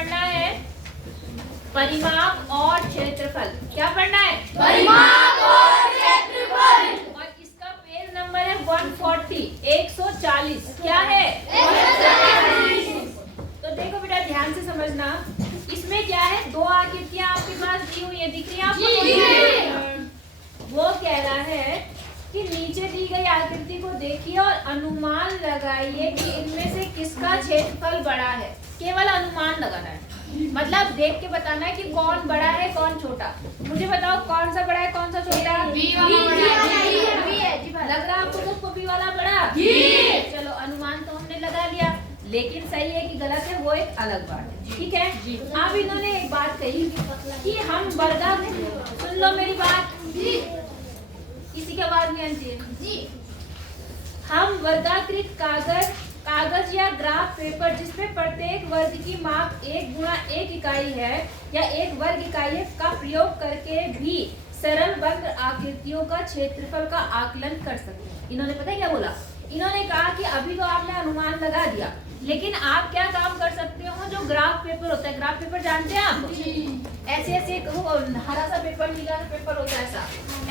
पढ़ना है परिमाप और क्षेत्रफल। क्या पढ़ना है? परिमाप और क्षेत्रफल। और इसका पेज नंबर है 140 140। क्या है? तो देखो बेटा ध्यान से समझना, इसमें क्या है, दो आकृतियां आपके पास दी हुई है, दिख रही है आपको? वो कह रहा है कि नीचे दी गई आकृति को देखिए और अनुमान लगाइए कि इनमें से किसका क्षेत्रफल बड़ा है। केवल अनुमान लगाना है, मतलब देख के बताना है कि कौन बड़ा है कौन छोटा। मुझे बताओ कौन सा बड़ा है कौन सा छोटा? बी वाला बड़ा है। बी है जी। लग रहा है आपको तो बी वाला बड़ा? चलो अनुमान तो हमने लगा लिया, लेकिन सही है कि गलत है वो एक अलग बात है। ठीक है। अब इन्होंने एक बात कही कि हम वर्गाकृत, सुन लो मेरी बात, किसी की आवाज नहीं आती है। हम वर्गाकृत कागज या ग्राफ पेपर जिसमें प्रत्येक वर्ग की माप 1 गुणा 1 इकाई है या 1 वर्ग इकाई है का प्रयोग करके भी सरल वक्र आकृतियों का क्षेत्रफल का आकलन कर सकते हैं। इन्होंने पता है क्या बोला? इन्होंने कहा कि अभी तो आपने अनुमान लगा दिया, लेकिन आप क्या काम कर सकते हो, जो ग्राफ पेपर होता है, ग्राफ पेपर जानते हैं आप? ऐसे ऐसे वो हरा सा पेपर, नीला सा पेपर होता है, ऐसा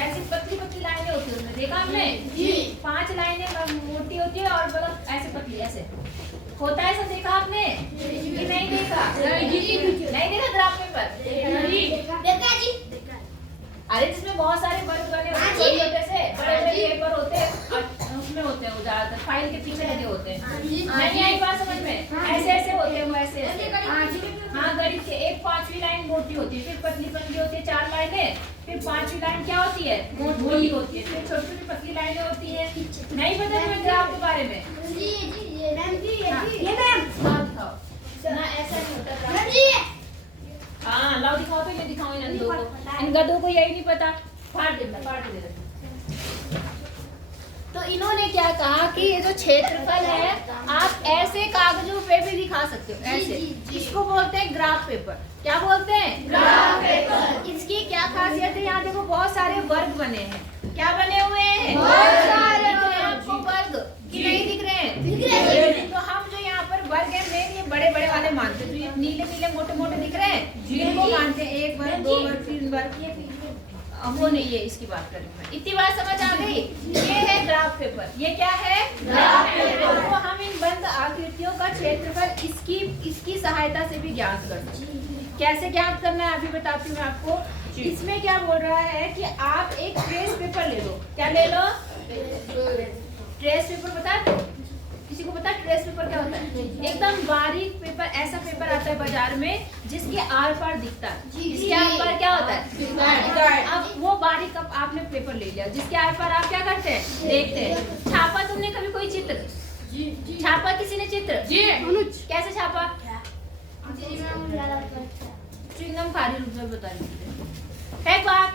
ऐसी पतली पतली लाइनें होती है उसमें, देखा आपने? 5 लाइनें मोटी होती है और मतलब ऐसे पतली ऐसे होता है, ऐसा देखा आपने कि नहीं देखा? नहीं देखा ग्राफ पेपर? देखा जी। अरे जिसमें बहुत सारे वर्ग बने होते से बड़े बड़े पेपर होते हैं, उसमें होते हैं वो ज्यादातर फाइल के पीछे लगे होते हैं। नहीं आई बात समझ में? ऐसे ऐसे होते हैं वो, ऐसे ऐसे। हाँ गणित के एक 5वीं लाइन मोटी होती है, फिर पतली पतली होती है 4 लाइनें, फिर 5वीं लाइन क्या होती है? मोटी होती है, फिर छोटी छोटी पतली लाइनें होती है। नहीं पता तुम्हें ग्राफ के बारे में? ये मैम ना ऐसा नहीं होता। हाँ लाओ दिखाओ, तो ये दिखाओ इन गधों को, इन गधों को यही नहीं पता। फाड़ दे। तो इन्होंने क्या कहा कि ये जो क्षेत्रफल है आप ऐसे कागजों पे भी दिखा सकते हो, ऐसे। इसको बोलते हैं ग्राफ पेपर। क्या बोलते हैं? Graph paper. इसकी क्या खासियत है? यहाँ देखो बहुत सारे वर्ग बने हैं। क्या बने हुए हैं? बहुत सारे दिख रहे हैं आपको वर्ग कि नहीं दिख रहे हैं? तो हम जो यहाँ पर वर्ग है मेन ये बड़े बड़े वाले मानते हैं, तो ये नीले नीले मोटे मोटे दिख रहे हैं, इनको मानते हैं 1 वर्ग 2 वर्ग 3 वर्ग। वो नहीं है, इसकी बात कर रही हूँ। इतनी बात समझ आ गई? ये है ग्राफ पेपर। ये क्या है? Graph paper. तो हम इन बंद आकृतियों का क्षेत्रफल इसकी सहायता से भी ज्ञात कर सकते हैं। कैसे ज्ञात करना है अभी बताती हूँ मैं आपको। इसमें क्या बोल रहा है कि आप एक ट्रेस पेपर ले लो। क्या ले लो? Trace paper. पता है किसी को? पता है ट्रेस पेपर क्या होता है? एकदम बारीक पेपर, ऐसा पेपर आता है बाजार में जिसके आर पार दिखता है। इसके आर पार क्या होता है? अब वो बारीक अब आपने पेपर ले लिया, जिसके आर पार आप क्या करते हैं? देखते हैं। छापा तुमने कभी कोई चित्र? छापा किसी ने चित्र? कैसे छापा? च्युइंगम खा रही, रूप में बता रही है बात।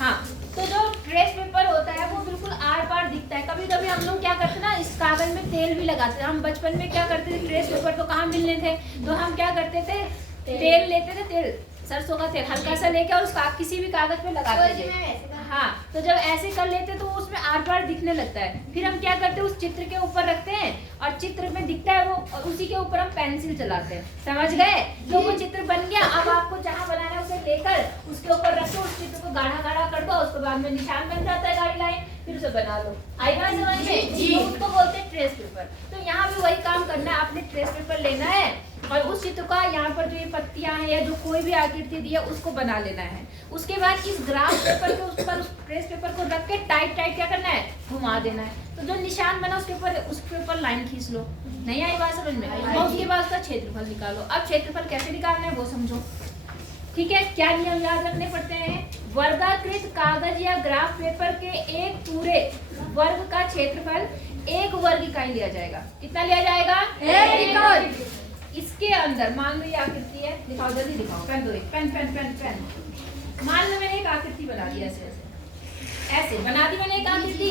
हाँ, तो जो ट्रेस पेपर होता है वो बिल्कुल आर पार दिखता है। कभी कभी हम लोग क्या करते हैं ना, इस कागज में तेल भी लगाते हैं। हम बचपन में क्या करते थे, ट्रेस पेपर तो कहाँ मिलने थे, तो हम क्या करते थे, तेल लेते थे, तेल सरसों का तेल हल्का सा लेके और उस किसी भी कागज पे लगाते थे। हाँ, तो जब ऐसे कर लेते तो उसमें आर पार दिखने लगता है। फिर हम क्या करते हैं, उस चित्र के ऊपर रखते हैं और चित्र में दिखता है वो, और उसी के ऊपर हम पेंसिल चलाते हैं। समझ गए? तो वो चित्र बन गया। अब आपको जहाँ बनाना है उसे लेकर उसके ऊपर रखो, उस चित्र को गाढ़ा गाढ़ा कर दो, उसके बाद में निशान बन जाता है गाड़ी लाइन, फिर उसे बना लो। आई बात समझ में? तो उसको बोलते हैं ट्रेस पेपर। तो यहाँ भी वही काम करना है, आपने ट्रेस पेपर लेना है और उस चित्र का यहाँ पर जो ये पत्तियां हैं या जो कोई भी आकृति दी है उसको बना लेना है। उसके बाद इस ग्राफ पेपर के उस पर उस ट्रेस पेपर को रख के टाइट क्या करना है, घुमा देना है। तो जो निशान बना उसके ऊपर लाइन खींच लो। नहीं आई बात समझ में? और उसके बाद उसका क्षेत्रफल निकालो। अब क्षेत्रफल कैसे निकालना है वो समझो। ठीक है, क्या नियम याद रखने पड़ते हैं? वर्गाकृत कागज या ग्राफ पेपर के एक पूरे वर्ग का क्षेत्रफल 1 वर्ग इकाई लिया जाएगा। कितना लिया जाएगा? 1 इकाई। इसके अंदर मान लो ये आकृति है, दिखाओ जल्दी दिखाओ, पेन दो, पेन। मान लो मैंने एक आकृति बना दी, ऐसे बना दी मैंने एक आकृति।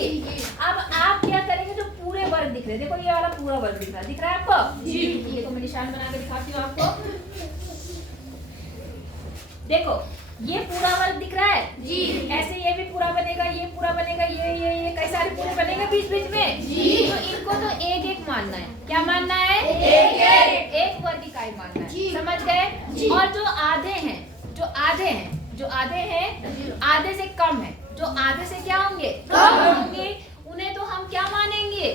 अब आप क्या करेंगे, जो पूरे वर्ग दिख रहे हैं, देखो ये वाला पूरा वर्ग दिख रहा है आपको? ये तो मैं निशान बना के दिखाती हूँ आपको। देखो ये पूरा वर्ग दिख रहा है जी, ऐसे ये भी पूरा बनेगा, ये पूरा बनेगा, ये कई सारे पूरे बनेंगे बीच में जी। तो इनको तो एक मानना है। क्या मानना है? एक और जो आधे हैं आधे से कम है, जो आधे से क्या होंगे, कम होंगे, उन्हें तो हम क्या मानेंगे,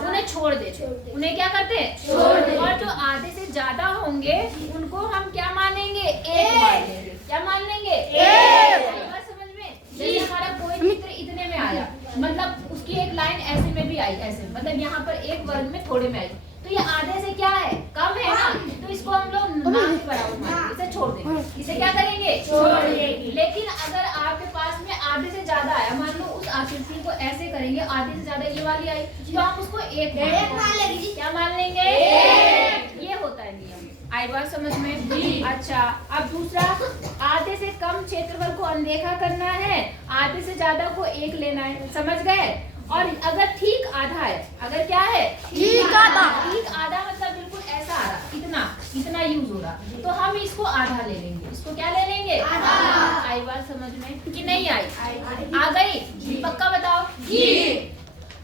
उन्हें छोड़ देते, उन्हें क्या करते हैं, छोड़ देते। और जो आधे से ज्यादा होंगे उनको हम क्या मानेंगे, एक मान लेंगे। क्या मान लेंगे, एक। समझ में, जैसे हमारा कोई चित्र इतने में आया, मतलब उसकी एक लाइन ऐसे में भी आई, ऐसे मतलब यहाँ पर एक वर्ग में थोड़े में आई, तो ये आधे से क्या है, कम है ना, तो इसको हम लोग ना के बराबर मानेंगे, इसे छोड़ देंगे। इसे क्या करेंगे, छोड़ देंगे। लेकिन अगर आपके पास में आधे से ज्यादा आया, मान लो उस आकृति को ऐसे करेंगे, आधे से ज्यादा ये वाली आई, तो हम उसको एक मान लेंगे। क्या मान लेंगे, ये होता है नियम। आई बात समझ में? अच्छा, अब दूसरा, आधे से कम क्षेत्रफल को अनदेखा करना है, आधे से ज्यादा को एक लेना है। समझ गए? और अगर ठीक आधा है, अगर क्या है, ठीक आधा मतलब बिल्कुल ऐसा आ रहा, इतना यूज हो रहा, तो हम इसको आधा ले लेंगे। इसको क्या ले लेंगे, आधा। आई बात समझ में कि नहीं आई? आ गई? पक्का बताओ।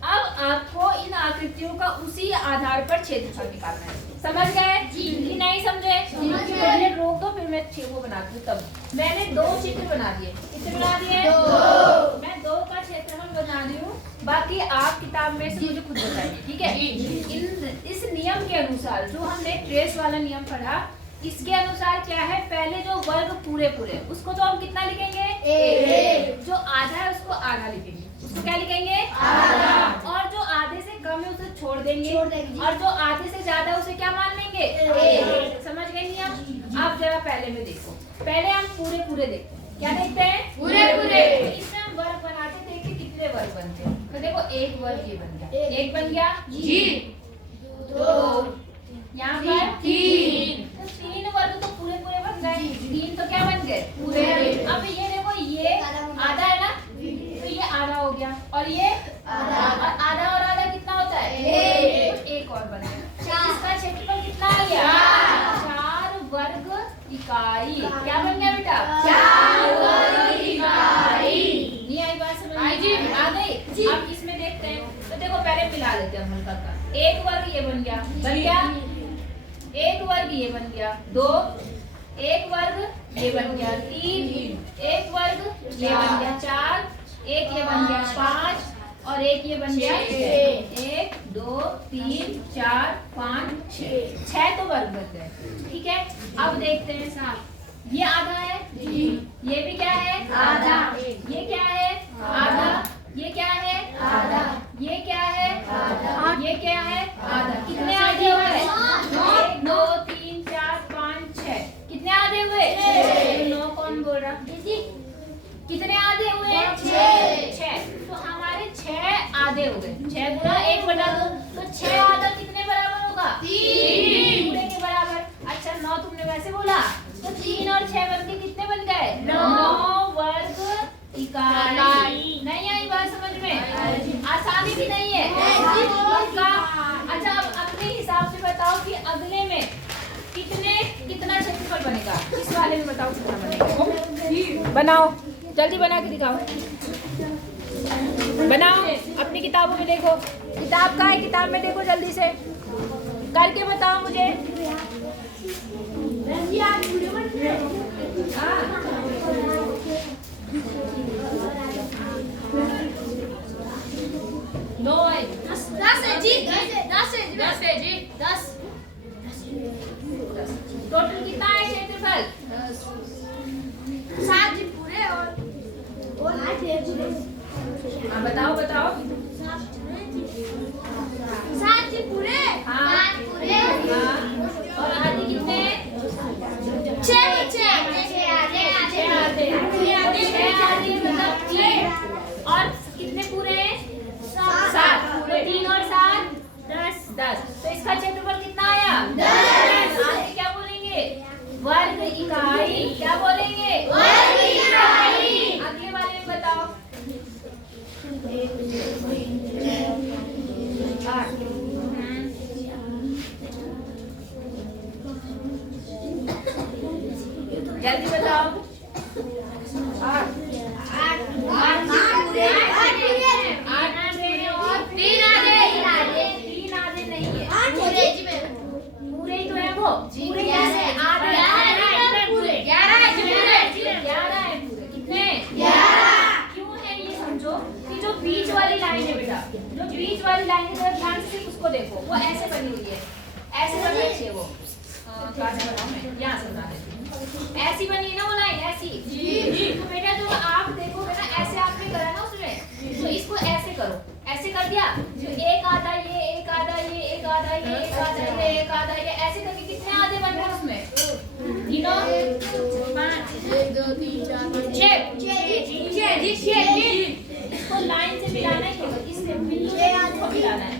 अब आपको इन आकृतियों का उसी आधार पर क्षेत्रफल निकालना है। समझ गए कि नहीं समझे? पहले रोक दो, फिर मैं वो बनाती हूँ। तब मैंने 2 चित्र बना दिए। कितने बना दिए? 2। मैं 2 का क्षेत्रफल बना रही हूँ, बाकी आप किताब में से मुझे खुद बताइए, ठीक है? इस नियम के अनुसार, जो हमने ट्रेस वाला नियम पढ़ा, इसके अनुसार क्या है, पहले जो वर्ग पूरे उसको तो हम कितना लिखेंगे, एक। जो आधा है उसको आधा लिखेंगे। उसको क्या लिखेंगे, आधा। और जो आधे से कम है उसे छोड़ देंगे, और जो आधे से ज्यादा है उसे क्या मान लेंगे, एक। समझ गए नियम? आप जरा पहले में देखो, पहले हम पूरे देखते हैं। क्या देखते हैं, पूरे। इसमें हम वर्ग बनाते थे कि कितने वर्ग बनते हैं। तो देखो, एक वर्ग ये बन गया, एक बन गया जी, 2, यहाँ पर 3, तो 3 वर्ग तो पूरे बन गए। 3 तो क्या बन गए, पूरे। अब ये देखो, ये आधा है ना, तो ये आधा हो गया, और ये आधा और आधा कितना होता है, एक और बन गया। इसका क्षेत्रफल कितना आ गया, 4 वर्ग इकाई। क्या बन गया बेटा, 4 वर्ग इकाई। नहीं आई बात समझ में? आ गई? अब इसमें देखते हैं, तो देखो पहले मिला लेते हैं हल्का का। एक वर्ग ये बन गया, एक वर्ग ये बन गया, 2, एक वर्ग ये बन गया, 3, एक वर्ग ये बन गया, 4, एक ये बन गया, 5, और एक ये बन गया 6। 1, 2, 3, 4, 5, 6 तो वर्ग बन गए। ठीक है, अब देखते हैं साहब, ये आधा है, ये भी क्या है, आधा। ये क्या है, आधा। ये क्या है, आधा। ये क्या है, आधा। ये क्या है, आधा। कितने आधे हुए, 1, 2, 3, 4, 5, 6। कितने आधे हुए, 9। कौन बोल रहा, कितने आधे हुए, 6। तो हमारे 6 आधे हो गए। 6 गुना 1 बटा 2, तो 6 आधा कितने बराबर होगा, 3 पूरे के बराबर। अच्छा, 9 तुमने वैसे बोला, तो 3 और 6 वर्ग के कितने बन गए, 9 वर्ग इकाई। नहीं आई बात समझ में? आसानी भी नहीं है। अच्छा, अब अपने हिसाब से बताओ कि अगले में कितना क्षेत्रफल बनेगा। इस वाले में बताओ कितना बनेगा, बनाओ, जल्दी बना के दिखाओ। बनाओ, अपनी किताबों में देखो, किताब का है, किताब में देखो, जल्दी से करके बताओ मुझे। नो है, 10 है जी, 10 है जी, 10। टोटल कितना है क्षेत्रफल, 7 जी पूरे और 8 है पूरे। हाँ बताओ 7 जी पूरे, हाँ पूरे, हाँ। और आधे कितने, 6 आधे मतलब 3, और कितने पूरे, 7 पूरे। 3 और 7 10। तो इसका क्षेत्रफल कितना आया, 10। आगे क्या बोलेंगे, वर्ग इकाई। क्या बोलेंगे, वर्ग इकाई। अगले वाले में बताओ, 8। जल्दी बताओ, 8 पूरे, 8 और 3 आधे नहीं है, पूरे ही तो है वो। पूरे कैसे, आधे बीच वाली लाइन की तरफ ध्यान से सिर्फ उसको देखो, वो ऐसे बनी हुई है, ऐसे बनी अच्छी है वो। कहाँ से बनाऊं मैं? यहाँ से बना देती हूँ। ऐसी बनी है ना वो लाइन, ऐसी। तो बेटा जो आप देखोगे ना, ऐसे आपने करा ना उसमें, तो इसको ऐसे करो, ऐसे कर दिया तो एक आधा ये, एक आधा ये, एक आधा ये, एक आधा ये, एक आधा ये, ऐसे करके कितने आधे बन रहे हैं उसमें? तीनों, 5, 1 2 3 4 5 6। इसको लाइन से मिलाना है, केवल इससे मिलाना है।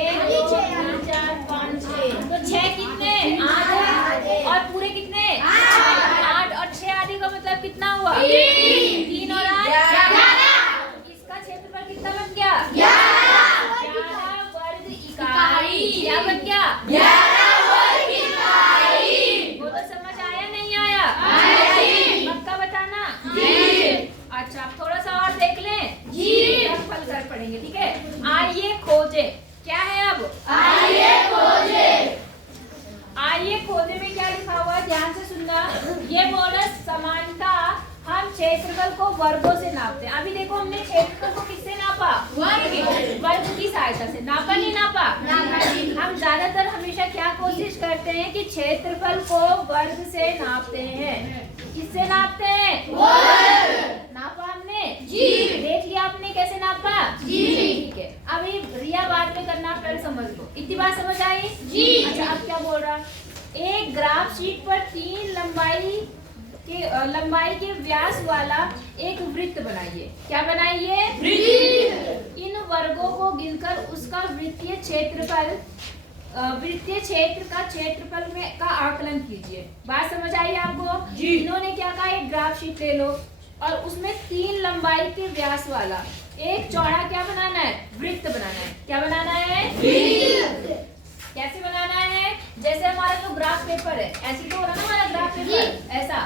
1 2 3 4 5 6। तो 6 कितने? आधे। और पूरे कितने? 8। और 6 आधे का मतलब कितना हुआ? 3 और 8 11। इसका क्षेत्रफल कितना बन गया? 11 वर्ग इकाई। क्या बन गया? 11 वर्ग इकाई। वो तो समझ आया नहीं आया? पक्का बताना। अच्छा, अब थोड़ा सा और देख लें, फल कर पढ़ेंगे, ठीक है? आइए खोजे, क्या है अब? आइए खोजे में क्या लिखा हुआ है? ध्यान से सुनना। ये बोला समानता हम क्षेत्रफल को वर्गों से नापते हैं। अभी देखो हमने क्षेत्रफल को किससे नापा? वर्ग की सहायता से। नापा नहीं नापा? हम ज्यादातर हमेशा क्या कोशिश करते हैं कि क्षेत्रफल को वर्ग से नापते हैं। किससे नापते हैं? नापा हमने? देख लिया आपने कैसे नापा? ठीक है, अभी रिया बाद में करना, पहले समझ लो। इतनी बात समझ आई? अच्छा, अब क्या बोल रहा? एक ग्राफ शीट पर 3 लंबाई के व्यास वाला एक वृत्त बनाइए। क्या बनाइए? इन वर्गों को गिनकर उसका वृत्तीय क्षेत्र का क्षेत्रफल में का आकलन कीजिए। बात समझ आई आपको? इन्होंने क्या कहा? एक ग्राफ शीट ले लो और उसमें 3 लंबाई के व्यास वाला एक चौड़ा क्या बनाना है? वृत्त बनाना है। क्या बनाना है? कैसे बनाना है? जैसे हमारा जो ग्राफ पेपर है, ऐसी तो हो रहा ना हमारा ग्राफ पेपर, ऐसा।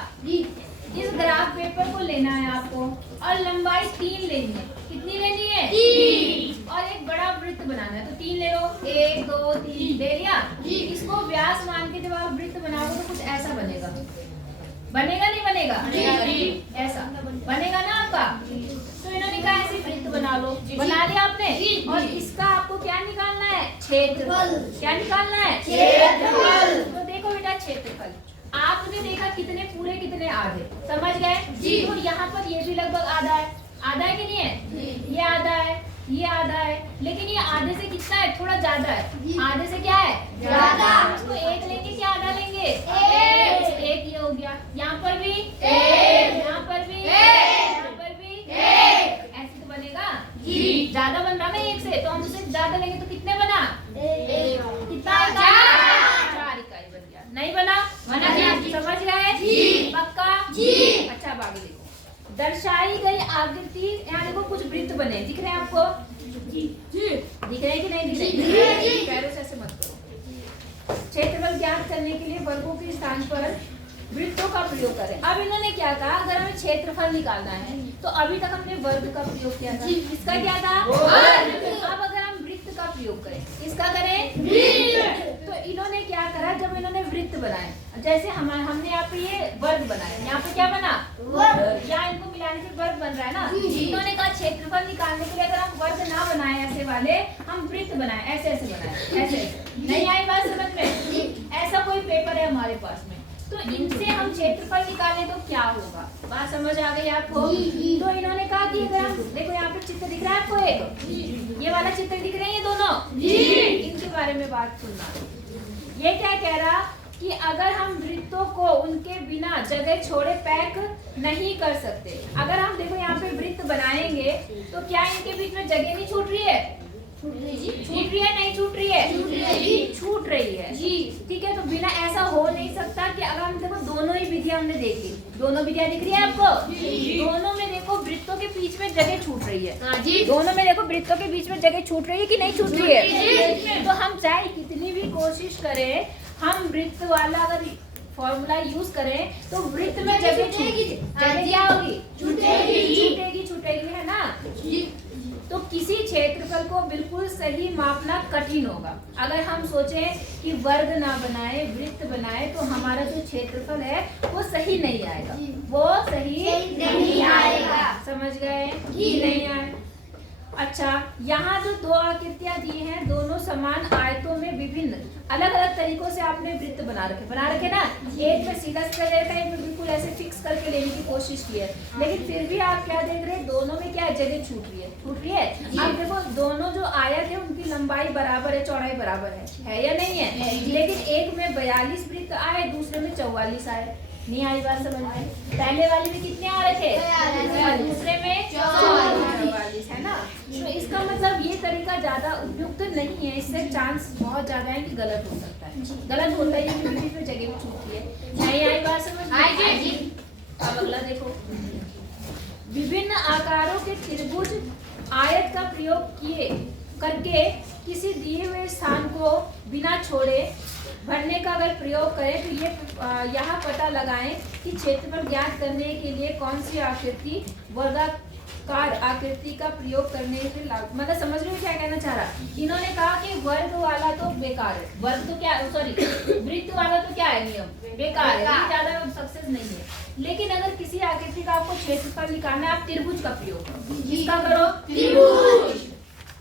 इस ग्राफ पेपर को लेना है आपको और लंबाई 3 लेनी है। कितनी लेनी है? 3। और एक बड़ा वृत्त बनाना है, तो 3 ले लो। 1 2 3 ले लिया। इसको व्यास मान के जब आप वृत्त बनाओगे तो कुछ ऐसा बनेगा। बनेगा नहीं बनेगा? ऐसा बनेगा ना आपका। तो इन्होंने कहा ऐसे वृत्त बना लो। बना लिया आपने? और इसका आपको क्या निकालना है? क्षेत्रफल। क्या निकालना है? क्षेत्रफल। तो देखो बेटा, क्षेत्रफल आपने देखा कितने पूरे कितने आधे, समझ गए? तो यहाँ पर ये भी लगभग आधा है। आधा है कि नहीं है? ये आधा है, ये आधा है, लेकिन ये आधे से कितना है? थोड़ा ज्यादा है। आधे से क्या है? ज्यादा। इसको 1 लेंगे क्या आधा लेंगे? 1 ये हो गया। यहाँ पर भी 1, यहाँ पर भी 1, यहाँ पर भी 1। ऐसे तो बनेगा? ज्यादा बन रहा है 1 से, तो हम उसे ज्यादा लेंगे तो कितने बना? 1। कितना? 4 इकाई बन गया। नहीं बना? बना गया। समझ गए? पक्का? अच्छा, अब आगे देखो। दर्शाई गई आकृति, यहाँ देखो कुछ वृत्त बने, दिख रहे हैं आपको? दिख रहे हैं कि नहीं दिख रहे? पैरों से ऐसे मत करो। क्षेत्रफल ज्ञात करने के लिए वर्गों के स्थान पर वृत्तों का प्रयोग करें। अब इन्होंने क्या कहा? अगर हमें क्षेत्रफल निकालना है तो अभी तक हमने वर्ग का प्रयोग किया था। इसका क्या था? अब अगर हम वृत्त का प्रयोग करें, इसका करें? तो इन्होंने क्या करा? जब इन्होंने वृत्त बनाए, जैसे हमने यहाँ पे ये वर्ग बनाया, यहाँ पे क्या बना? यहाँ इनको मिलाने से वर्ग बन रहा है ना। इन्होंने कहा क्षेत्रफल निकालने के लिए अगर हम वर्ग ना बनाए ऐसे वाले, हम वृत्त बनाए, ऐसे ऐसे बनाए, ऐसे। नहीं आई बात समझ में? ऐसा कोई पेपर है हमारे पास में, तो इनसे हम क्षेत्रफल निकालें तो क्या होगा? बात समझ आ गई आपको? तो इन्होंने कहा कि अगर हम देखो, यहाँ पे चित्र दिख रहा है आपको, एक ये वाला चित्र दिख रहे हैं, ये दोनों, इनके बारे में बात सुनना। ये क्या कह रहा कि अगर हम वृत्तों को उनके बिना जगह छोड़े पैक नहीं कर सकते। अगर हम देखो यहाँ पे वृत्त बनाएंगे तो क्या इनके बीच में जगह नहीं छूट रही है? छूट रही है? नहीं छूट रही है? छूट रही है। ठीक है, तो बिना ऐसा हो नहीं सकता कि अगर हम देखो दोनों ही विधियां हमने देखी, दोनों विधियां दिख रही है आपको? दोनों में देखो वृत्तों के बीच में जगह छूट रही है। दोनों में देखो वृत्तों के बीच में जगह छूट रही है कि नहीं छूट रही है? तो हम चाहे कितनी भी कोशिश करें, हम वृत्त वाला अगर फॉर्मूला यूज करें तो वृत्त में जगह क्या होगी? छूटेगी, है ना? तो किसी क्षेत्रफल को बिल्कुल सही मापना कठिन होगा। अगर हम सोचें कि वर्ग ना बनाए, वृत्त बनाए, तो हमारा जो क्षेत्रफल है वो सही नहीं आएगा, वो सही नहीं आएगा। समझ गए? नहीं आए। अच्छा, यहाँ जो दो आकृतियां दी हैं दोनों समान आयतों में विभिन्न अलग अलग तरीकों से आपने वृत्त बना रखे ना। एक में सीधा सीधा रहता है, एक में बिल्कुल ऐसे फिक्स करके लेने की कोशिश की है, लेकिन फिर भी आप क्या देख रहे हैं, दोनों में क्या जगह छूट रही है। अब देखो दोनों जो आयत है उनकी लंबाई बराबर है, चौड़ाई बराबर है या नहीं है? लेकिन एक में 42 वृत्त आए, दूसरे में 44 आए। नहीं आई बात समझ में? पहले वाले में कितने आ रखे और दूसरे में 44 है ना। तो इसका मतलब ये तरीका ज्यादा उपयुक्त नहीं है, इससे चांस बहुत ज्यादा है कि गलत हो सकता है। गलत होता है क्योंकि बीच में जगह छूटती है। नहीं आई बात समझ में? अब अगला देखो, विभिन्न आकारों के त्रिभुज आयत का प्रयोग करके किसी दिए हुए स्थान को बिना छोड़े भरने का अगर प्रयोग करें तो ये यहाँ पता लगाएं कि क्षेत्रफल ज्ञात करने के लिए कौन सी आकृति वर्गाकार आकृति का प्रयोग करने से लागू। मतलब समझ रहे हो क्या कहना चाह रहा? इन्होंने कहा कि वर्ग वाला तो बेकार है, वर्ग तो क्या वृत्त वाला तो क्या है, नियम बेकार है, ज्यादा सक्सेस नहीं है। लेकिन अगर किसी आकृति का आपको क्षेत्रफल निकालना है, आप त्रिभुज का प्रयोग करो। किसका करो? त्रिभुज।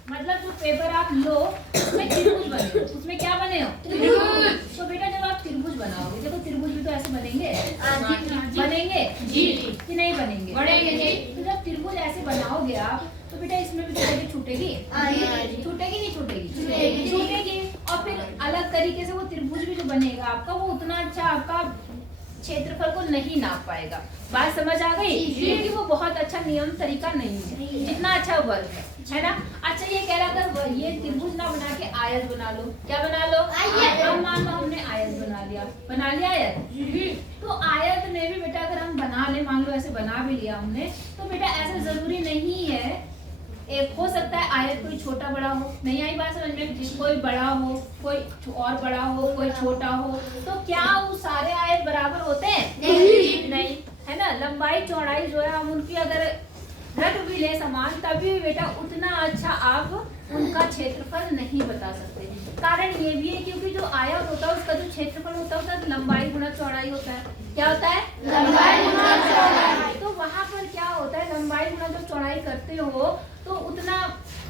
मतलब जो पेपर आप लो उसमें त्रिभुज बने, उसमें क्या बने हो? त्रिभुज। तो बेटा जब आप त्रिभुज बनाओगे, देखो त्रिभुज भी तो ऐसे बनेंगे, बनेंगे जी कि नहीं बनेंगे? बनेंगे जी। तो जब त्रिभुज ऐसे बनाओगे आप, तो बेटा इसमें भी तो जगह छूटेगी, छूटेगी नहीं छूटेगी? छूटेगी। और फिर अलग तरीके से वो त्रिभुज भी जो बनेगा आपका, वो उतना अच्छा आपका क्षेत्रफल को नहीं नाप पाएगा। बात समझ आ गई? क्योंकि वो बहुत अच्छा नियम तरीका नहीं है जितना अच्छा वर्ग है ना। अच्छा ये कह रहा था ये त्रिभुज ना बना के आयत बना लो। क्या बना लो? आयत। अब मान लो हमने आयत बना लिया आयत। तो आयत में भी बेटा अगर हम बना ले, मान लो ऐसे बना भी लिया हमने, तो बेटा ऐसा जरूरी नहीं है, एक हो सकता है आयत कोई छोटा बड़ा हो। नहीं आई बात समझ में? कोई बड़ा हो, कोई और बड़ा हो, कोई छोटा हो। तो क्या वो सारे आयत बराबर होते हैं? नहीं है ना। लंबाई चौड़ाई जो है हम उनकी अगर रख भी ले समान, तभी बेटा उतना अच्छा आप उनका क्षेत्रफल नहीं बता सकते। कारण ये भी है क्योंकि जो आयत होता है उसका जो क्षेत्रफल होता है उसका लंबाई गुणा चौड़ाई होता है। क्या होता है? लंबाई गुणा चौड़ाई। तो वहाँ पर क्या होता है, लंबाई गुणा जो चौड़ाई करते हो तो उतना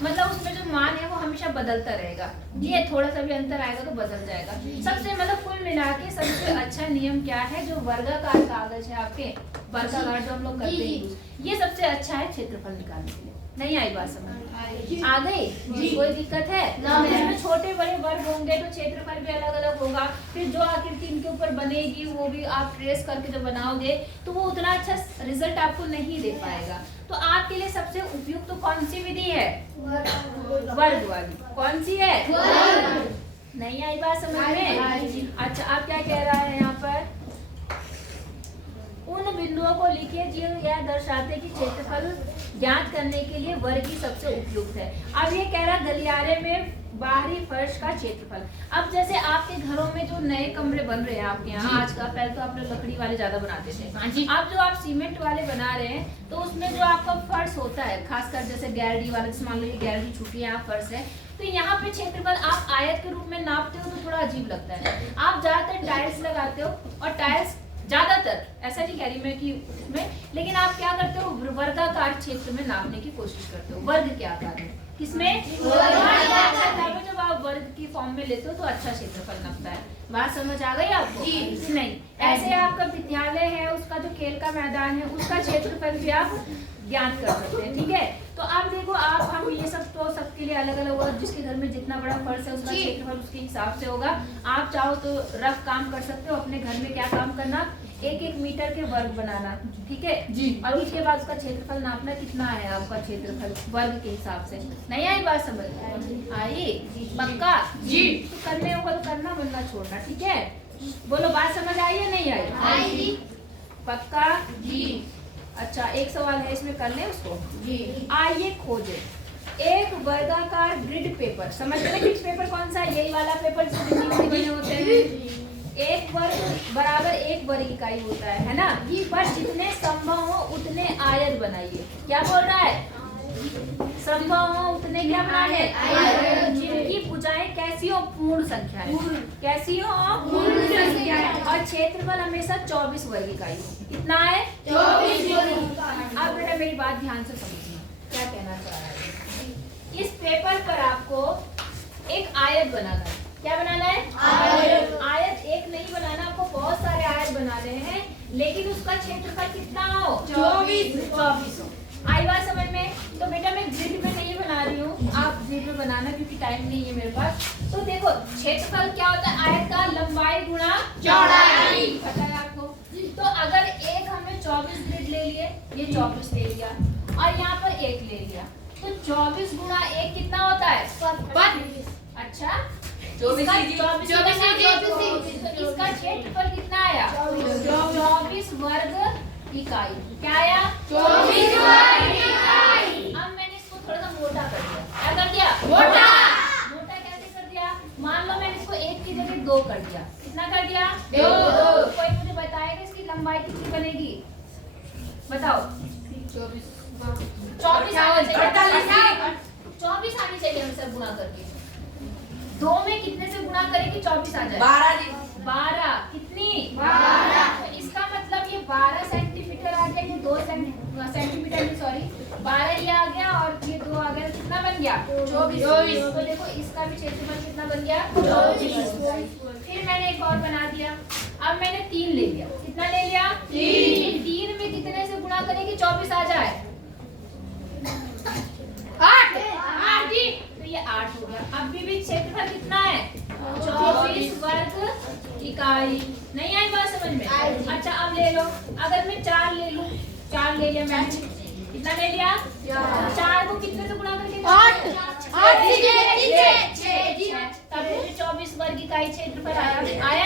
मतलब उसमें जो मान है वो हमेशा बदलता रहेगा। ये थोड़ा सा भी अंतर आएगा तो बदल जाएगा। सबसे मतलब कुल मिला के सबसे अच्छा नियम क्या है, जो वर्गाकार कागज है आपके, वर्गाकार जो हम लोग करते हैं, ये सबसे अच्छा है क्षेत्रफल निकालने के लिए। नहीं आई बात समझ? आ गई? कोई दिक्कत है? इसमें छोटे बड़े वर्ग होंगे तो क्षेत्रफल भी अलग अलग होगा। फिर जो आकृति इनके ऊपर बनेगी वो भी आप ट्रेस करके जब बनाओगे तो वो उतना अच्छा रिजल्ट आपको नहीं दे पाएगा। तो आपके लिए सबसे उपयुक्त तो कौन सी विधि है? वर्ग वाली। कौन सी है? नहीं आई बात समझ में? अच्छा आप क्या कह रहा है यहाँ पर, उन बिंदुओं को लिखिए जो यह दर्शाते कि क्षेत्रफल ज्ञात करने के लिए वर्ग ही सबसे उपयुक्त है। अब ये कह रहा है गलियारे में बाहरी फर्श का क्षेत्रफल। अब जैसे आपके घरों में जो नए कमरे बन रहे हैं आपके यहाँ आज का, पहले तो आप लोग लकड़ी वाले ज्यादा बनाते थे, अब जो आप सीमेंट वाले बना रहे हैं तो उसमें जो आपका फर्श होता है, खासकर जैसे गैलरी वाला, जैसे मान लो ये गैलरी छुट्टी है, यहाँ फर्श है, तो यहाँ पे क्षेत्रफल आप आयत के रूप में नापते हो तो थोड़ा अजीब लगता है। आप ज्यादातर टाइल्स लगाते हो, और टाइल्स ज्यादातर, ऐसा नहीं कह रही मैं कि उसमें, लेकिन आप क्या करते हो, वर्गाकार क्षेत्र में नापने की कोशिश करते हो। वर्ग के आकार में, किसमें? जब आप वर्ग की फॉर्म में लेते हो तो अच्छा क्षेत्रफल नापता है। बात समझ आ गई आपको? नहीं, ऐसे आपका विद्यालय है, उसका जो खेल का मैदान है, उसका क्षेत्रफल भी आप ज्ञान कर सकते हैं। ठीक है, तो आप देखो, आप हम ये सब तो सबके लिए अलग अलग होगा, जिसके घर में जितना बड़ा फर्श है उसका क्षेत्रफल उसके हिसाब से होगा। आप चाहो तो रफ काम कर सकते हो, अपने घर में क्या काम करना, 1-1 मीटर के वर्ग बनाना, ठीक है जी, और उसके बाद उसका क्षेत्रफल नापना, कितना है आपका क्षेत्रफल वर्ग के हिसाब से। नहीं आई बात समझ? आई? पक्का जी? तो करने होगा तो करना, वरना छोड़ना। ठीक है, बोलो बात समझ आई या नहीं आई? पक्का जी? अच्छा एक सवाल है इसमें, कर ले उसको जी। आइए खोजे एक वर्गाकार ग्रिड पेपर। समझ गए ग्रिड पेपर कौन सा है? यही वाला पेपर जिसमें बने होते हैं। एक वर्ग बराबर 1 वर्ग इकाई होता है ना, पर जितने संभव हो उतने आयत बनाइए। क्या बोल रहा है? संभव हो उतने क्या बनाने? आयत। जिनकी भुजाएं कैसी हो? पूर्ण संख्या है। कैसी हो? पूर्ण संख्या है। और क्षेत्रफल हमेशा 24 वर्ग इकाई हो। कितना है? 24 वर्ग। अब बेटा मेरी बात ध्यान से समझना, क्या कहना चाह रहा है। इस पेपर पर आपको एक आयत बनाना है। क्या बनाना है? आयत एक नहीं बनाना, आपको बहुत सारे आयत बनाने हैं, लेकिन उसका क्षेत्रफल कितना हो? 24 हो। आई बात समझ में? तो बेटा मैं ग्रिड में नहीं बना रही हूँ, आप ग्रिड में बनाना क्योंकि टाइम नहीं है मेरे पास। तो देखो क्षेत्रफल क्या होता है? आयत का लंबाई गुणा चौड़ाई, पता है आपको? तो अगर एक हमने 24 ग्रिड ले लिए, ये 24 ले लिया और यहाँ पर 1 ले लिया, तो 24 गुणा 1 कितना होता है? 32। अच्छा, इसका क्षेत्रफल कितना आया? 24 वर्ग इकाई। क्या आया? 24 वर्ग इकाई। अब मैंने इसको थोड़ा सा मोटा कर दिया। क्या कर दिया? मोटा कैसे कर दिया? मान लो मैंने इसको 1 की जगह 2 कर दिया। कितना कर दिया? 2। कोई मुझे बताएगा इसकी लंबाई कितनी बनेगी? बताओ। 24 आनी चाहिए हम सब गुणा करके। 2 में कितने से गुणा करें कि 24 आ जाए? 12 कितनी? 12। तो इसका मतलब ये 12 सेंटीमीटर आ गया, ये 2 सेंटीमीटर में, सॉरी 12 ये आ गया और ये 2 आ गया, कितना बन गया? 24। तो देखो इसका भी क्षेत्रफल कितना बन गया? 24। फिर मैंने एक और बना दिया। अब मैंने 3 ले लिया। कितना ले लिया? 3 में कितने से गुणा करें कि 24 आ जाए? 8 जी। तो ये 8 हो गया। अब भी क्षेत्रफल कितना है? 24 वर्ग इकाई। नहीं आई बात समझ में? अच्छा अब ले लो, अगर मैं 4 ले लूं, 4 ले लिया मैंने, कितना ले लिया? 4 को कितने से गुणा करके? 8 तब मुझे 24 वर्ग इकाई क्षेत्रफल आया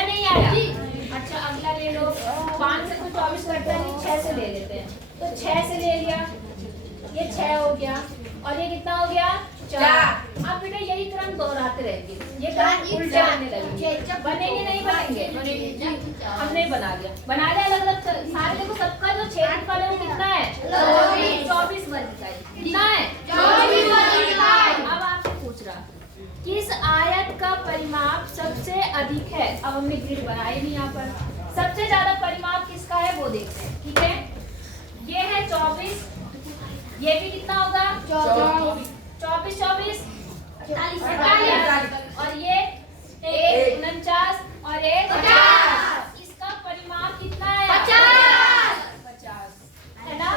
नहीं आया? अच्छा अगला ले लो, 5 से तो 24 कटता नहीं, 6 से ले लेते हैं। तो 6 से ले लिया, ये 6 हो गया और ये कितना हो गया? 4। अब बेटा यही क्रम दोहराते रहेंगे, ये क्रम उल्टे आने लगेंगे। बनेंगे नहीं? बनेंगे। हमने बना लिया अलग अलग सारे। देखो सबका जो क्षेत्रफल है वो कितना है? 24 वर्ग इकाई। कितना है? 24 वर्ग इकाई। अब आपसे पूछ रहा किस आयत का परिमाप सबसे अधिक है? अब हमने ग्रिड बनाई नहीं यहाँ पर। सबसे ज्यादा परिमाप किसका है वो देखते हैं। ठीक है, ये है 24, ये भी कितना होगा? 24 24 48 और ये 49 और 50। इसका परिमाप कितना है? 50 है ना?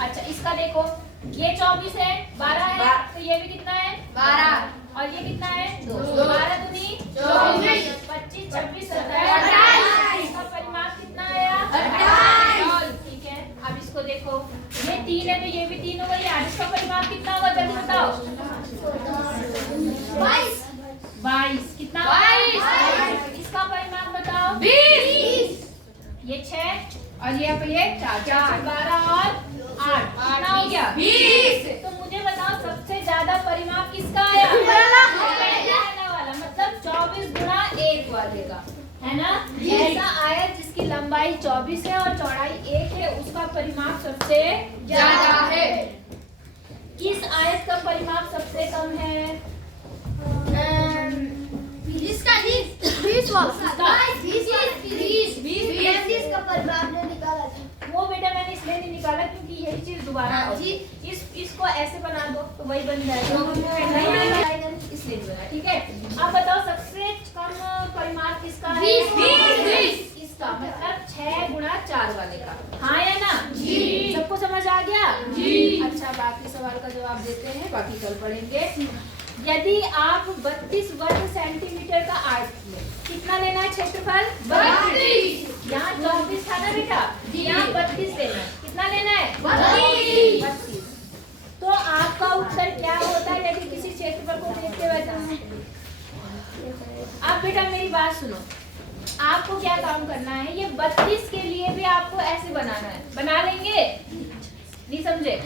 अच्छा इसका देखो, ये 24 है, 12 है, तो ये भी कितना है? 12 और ये कितना है? 2। 12 दूनी 24, 25 26 27। इसका परिमाप कितना आया? 28। ठीक है, अब इसको देखो, ये 3 है तो ये भी 3 होगा। ये इसका परिमाप कितना होगा? जल्दी बताओ। 22 कितना? 22। इसका परिमाप बताओ। 20। ये 6 और ये 4 12 और 8 कितना हो गया? 20। तो मुझे बताओ सबसे ज्यादा परिमाप किसका आया? वाला, मतलब 24 गुणा 1 वाले का, है ना? ऐसा आयत जिसकी लंबाई 24 है और चौड़ाई 1 है, उसका परिमाप सबसे ज्यादा है। किस आयत का परिमाप सबसे कम है? इसका 20 का परिमाप ने निकाला था। वो बेटा मैंने इसलिए नहीं निकाला क्योंकि यही चीज दोबारा इसको ऐसे बना दो तो वही बन जाएगा, इसलिए बना। ठीक है, अब बताओ सबसे कम परिमाप किसका है? 20। इसका मतलब 6 गुणा 4 वाले का। हाँ या ना? जी। सबको समझ आ गया? जी। अच्छा बाकी सवाल का जवाब देते हैं, बाकी कल पढ़ेंगे। यदि आप 32 वर्ग सेंटीमीटर का आयत किए, कितना लेना है क्षेत्रफल? 32। यहाँ 24 था ना बेटा, यहाँ 32 लेना है। कितना लेना है? 32। तो आपका उत्तर क्या होता है यदि किसी क्षेत्रफल को देखते हुए? अब बेटा मेरी बात सुनो, आपको क्या काम करना है? ये 32 के लिए भी आपको ऐसे बनाना है। बना लेंगे? नहीं समझे?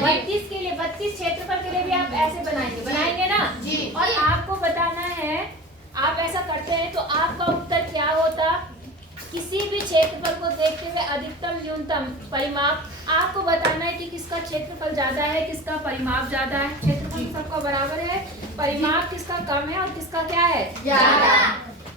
32 के लिए, 32 क्षेत्रफल के लिए भी आप ऐसे बनाएंगे ना? जी। और आपको बताना है, आप ऐसा करते हैं तो आपका उत्तर क्या होता? किसी भी क्षेत्रफल को देखते हुए अधिकतम न्यूनतम परिमाप आपको बताना है कि किसका क्षेत्रफल ज्यादा है, किसका परिमाप ज्यादा है। क्षेत्रफल सबका बराबर है, परिमाप किसका कम है और किसका क्या है? ज्यादा।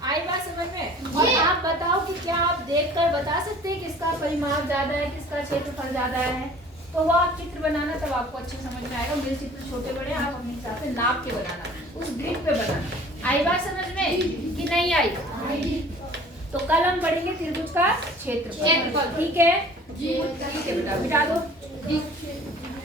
आई बात समझ में? और आप बताओ कि क्या आप देखकर बता सकते हैं किसका परिमाप ज्यादा है, किसका क्षेत्रफल ज्यादा है? तो वो आप चित्र बनाना तब आपको अच्छे समझ में आएगा। मेरे चित्र छोटे बड़े आप अपने हिसाब से नाप के बनाना, उस ग्रिड पे बनाना। आई बात समझ में कि नहीं आई? तो कल हम पढ़ेंगे त्रिभुज का क्षेत्रफल। ठीक है? ठीक है बेटा, मिटा दो।